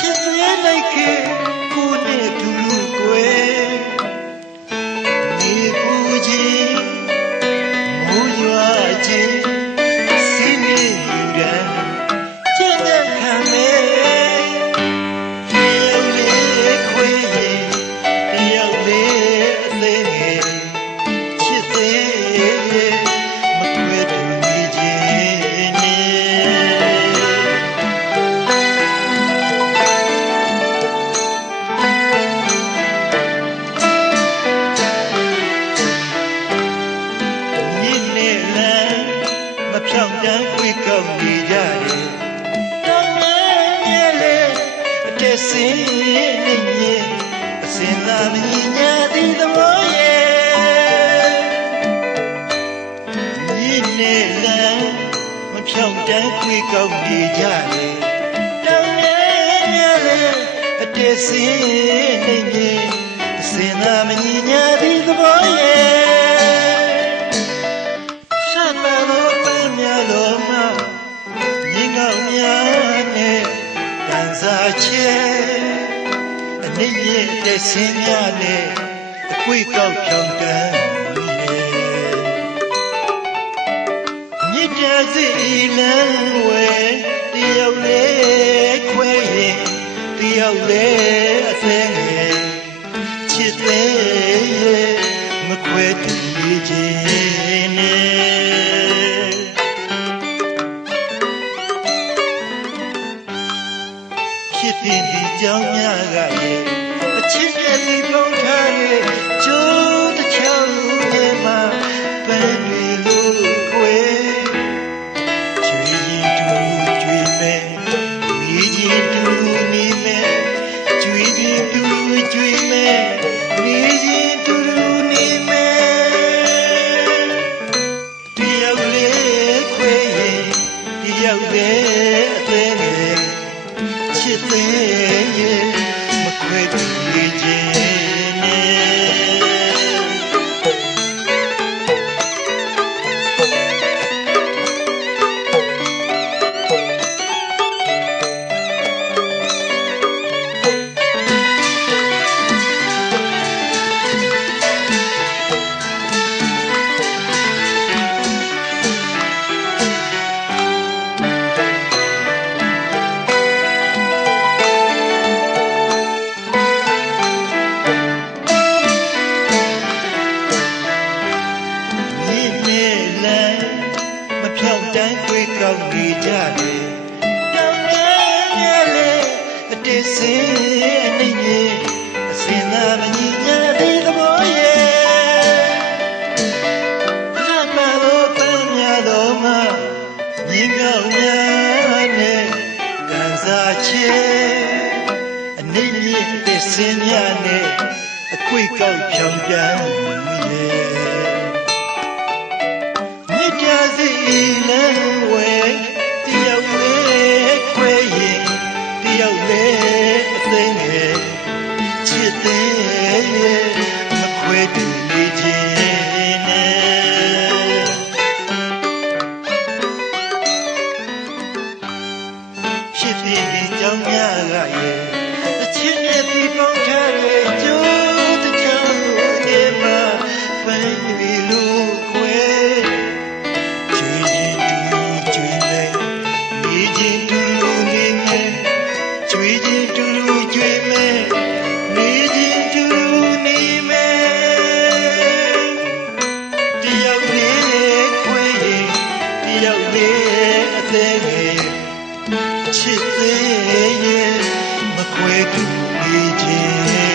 ချစ်သွေးလိုက်ခဲ့ကိုနဲ့သူလူကွယ်နေပူခြင်းမိုးရွာခြင်းစီးနေယူရန်ကျင့်တဲ့ခံမဲ့တယောက်လေးခွေရင်တယောက်လေးအသေးငယ်ချစ်သေးမခွဲတူနေခြင်းနဲ့ဖြောင်းတန်းခွေကောက်နေကြတယ်တောင်းရဲလေအတက်စင်းနေရင်အစင်သာမညီညာသည့်သဘောရဲ့ညီနေလမ်းမဖြောင်းတန်းခွေကောက်နေကြတယ်တောင်းရဲလေအတက်စင်းနေရင်အစင်သာမညီညာသည့်သဘောရဲ့ချေအနေနဲ့တဲ့စင်းများနဲ့အကွေကောက်ဖြောင်းတန်းမြစ်ပြစီလမ်းဝဲတယောက်လေးခွဲရင်တယောက်လေးအစင်းငယ်ချစ်သေးမခွဲတူခြင်းနဲ့ဖြစ်တဲ့ဒီကြောင့်များကလည်းအချစ်ရဲ့ဒီပုံထားရဲ့ကျိုးတစ်ချောင်းရဲ့မှာပန်းတွေလို့ခွေကျွေးရင်တူကျွေးမယ်မိရင်တူနေမယ်ကျွေးရင်တူကျွေးမယ်မိရင်တူနေမယ်တယောက်လေးခွေရင်တယောက်လေးအသေးငယ်ချစ်သေးမခွဲတူခြင်းဖြောင်းတန်းခွေကောက်နေကြတယ်တောင်းရဲလေအတက်စင်းနေရင်အစင်သာမညီညာတဲ့သဘောရဲ့ရမလို့ပန်းများတော့မှညီကောင်းများနဲ့ကန်စားချေအနေနဲ့တက်စင်းများနဲ့အခွေကောက်ဖြောင်းတန်းစီလမ်းဝဲတယောက်လေးခွဲရင်တယောက်လေးအသိငယ်ချစ်သေးမခွဲတူနေခြင်းနဲ့ဖြစ်တဲ့ဒီကြောင့်များကရဲ့အချစ်နဲ့ဒီပေါင်းထားတဲ့ကျိုးတစ်ချောင်းတွေမှာပန်းတွေလို့ခွဲချစ်သေးမခွဲတူနေခြင်း